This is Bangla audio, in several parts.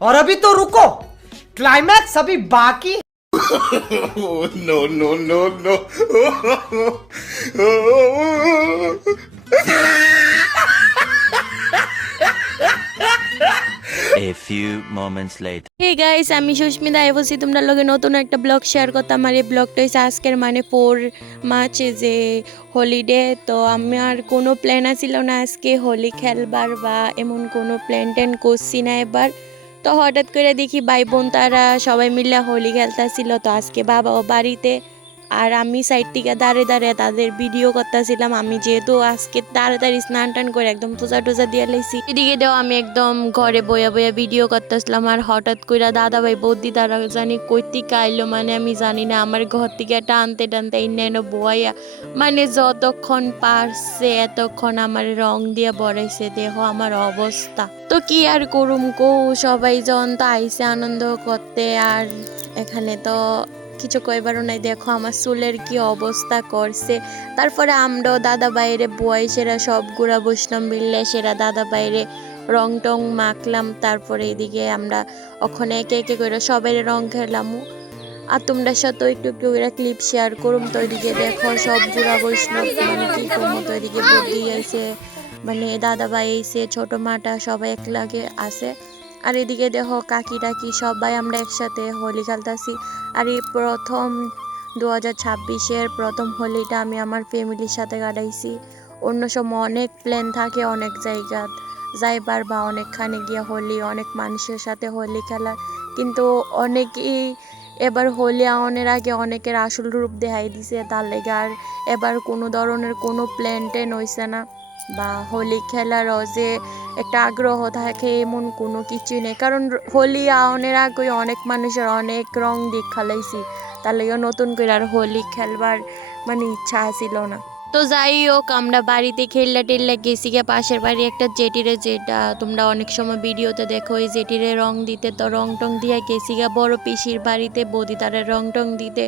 और अभी तो रुको, क्लाइमैक्स अभी बाकी। No no no no A few moments later. হে গাইস, আমি সুস্মিতা আই বলছি তোমরা লগে নতুন একটা ব্লগ শেয়ার করতাম। আর এই ব্লগটা হচ্ছে আজকের মানে 4 মার্চ যে হলিডে। তো আমার কোনো প্ল্যান ছিল না আজকে হোলি খেলবার বা এমন কোনো প্ল্যান ট্যান করছি না এবার। তো হঠাৎ করে দেখি ভাই বোন তারা সবাই মিলে হোলি খেলতেছিল। তো আজকে বাবাও বাড়িতে, আর আমি সাইড থেকে দাঁড়িয়ে তাদের ভিডিও করতেছিলাম। আমি যেহেতু আজকে তাড়াতাড়ি স্নান টান করে একদম পূজা টুজা দিয়ে লাইছি, এদিকে দেও আমি একদম ঘরে বইয়া বইয়া ভিডিও করতেছিলাম। আর হঠাৎ করে দাদা ভাই বৌদি তারা জানি কই থেকে আইলো, মানে আমি জানি না, আমার ঘর থেকে টানতে টানতে এনে বইয়া মানে যতক্ষণ পারছে এতক্ষণ আমার রং দিয়ে বড়াইছে। দেখো আমার অবস্থা, তো কি আর করুম কো, সবাই জন তো আইসে আনন্দ করতে, আর এখানে তো কিছু কইবারও নাই। দেখো আমার চুলের কি অবস্থা করছে। তারপরে আমরাও দাদা বাইরে বয়সেরা সব গুড়া বৈষ্ণব মিললে সেরা দাদা বাইরে রং টং মাখলাম। তারপরে এদিকে আমরা ওখানে একে একে করে সবাই রং খেলাম। আর তোমরা সাথে একটু একটু করে ক্লিপ শেয়ার করুম। তো এদিকে দেখো সব গুড়া বৈষ্ণব মানে কি করবো, তো এদিকে বৌদি আইছে, মানে দাদা ভাই আইছে, ছোট মাটা সবাই এক লাগে আছে। আর এদিকে দেখো কাকি টাকি সবাই আমরা একসাথে হোলি খেলতেছি। আর এই প্রথম 2026-এর প্রথম হোলিটা আমি আমার ফ্যামিলির সাথে কাটাইছি। অন্য সময় অনেক প্ল্যান থাকে অনেক জায়গা যাইবার বা অনেকখানে গিয়ে হোলি অনেক মানুষের সাথে হোলি খেলার, কিন্তু অনেকেই এবার হোলি আওয়ানোর আগে অনেকের আসল রূপ দেখাই দিছে, তার লেগে আর এবার কোনো ধরনের কোনো প্ল্যান ট্যান হইছে না বা হোলি খেলারও যে একটা আগ্রহ থাকে এমন কোনো কিছুই নেই। কারণ হোলি আওয়ানোর আগে অনেক মানুষের অনেক রং দিক খেলাইছি, তার লেগে নতুন করে আর হোলি খেলবার মানে ইচ্ছা আসিল না। তো যাই হোক, আমরা বাড়িতে খেললা টেললা গেছি গিয়ে পাশের বাড়ি একটা জেটিরে, যেটা তোমরা অনেক সময় ভিডিওতে দেখো, ওই জেটিরে রং দিতে। তো রং টং দিয়ে গেছি গিয়া বড় পিসির বাড়িতে বৌদি তারের রং টং দিতে।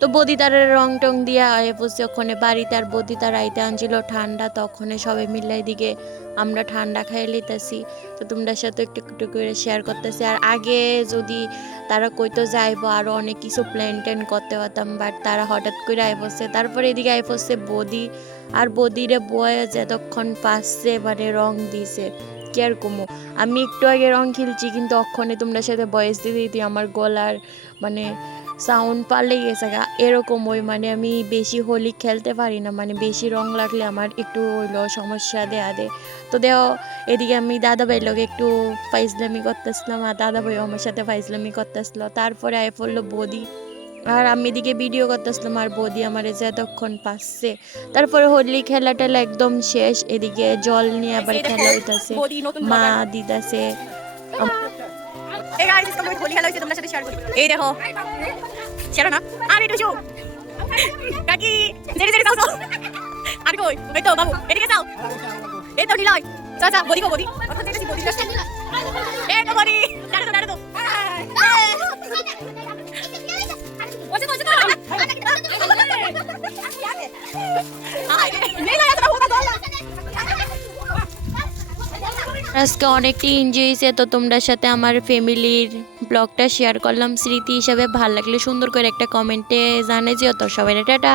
তো বৌদি তারের রং টং দিয়ে আয় বসে ওখানে বাড়িতে, আর বৌদি তার আইতে আনছিল ঠান্ডা, তখন সবাই মিলাই দিকে আমরা ঠান্ডা খাই লিতেছি। তো তোমরা সাথে একটু একটু করে শেয়ার করতেছি। আর আগে যদি তারা কইতো যাইবো আরও অনেক কিছু প্ল্যান ট্যান করতে পারতাম, বাট তারা হঠাৎ করে আই পড়ছে। তারপরে এদিকে আই পড়ছে বৌদি, আর বৌদিরে বয়ে যতক্ষণ পাচ্ছে মানে রং দিছে কি আর কমো। আমি একটু আগে রং খেলছি, কিন্তু অক্ষণে তোমরা সাথে বয়স দিতে দিতে আমার গলার মানে সাউন্ড পাল্টে গেছে গা এরকম। ওই মানে আমি বেশি হোলি খেলতে পারি না, মানে বেশি রং লাগলে আমার একটু হইলো সমস্যা দেয়া দে। তো দেও এদিকে আমি দাদা ভাইয়ের লগে একটু ফাইজলামি করতেছিলাম, আর দাদা ভাইও আমার সাথে ফাইজলামি করতেছিল। তারপরে আয় পড়লো বৌদি, আর আমি এদিকে ভিডিও করতেছিলাম, আর বৌদি আমার যতক্ষণ পাচ্ছে। তারপরে হোলি খেলা টেলা একদম শেষ। এদিকে জল নিয়ে আবার খেলা হইতাছে, মা দিদাছে। এই গাইস তোমরা হোলি খেলা হইছে, তোমরা সাথে শেয়ার করি। এই দেখো শেয়ার না আর একটু শো কাকি জেরি জেরি যাও আর কই ওই তো বাবু এদিকে যাও। এই তো নিলয় চাচা বডি কো বডি কথা যেতেছি বডি এই তো বডি দাঁড়া দাঁড়া তো ওছে ওছে আই নেই না এত হোতা দল আজকে অনেকটি এনজয় হয়েছে। তো তোমরা সাথে আমার ফ্যামিলির ব্লগটা শেয়ার করলাম স্মৃতি হিসাবে। ভালো লাগলে সুন্দর করে একটা কমেন্টে জানাই যেও। তো সবাই টাটা।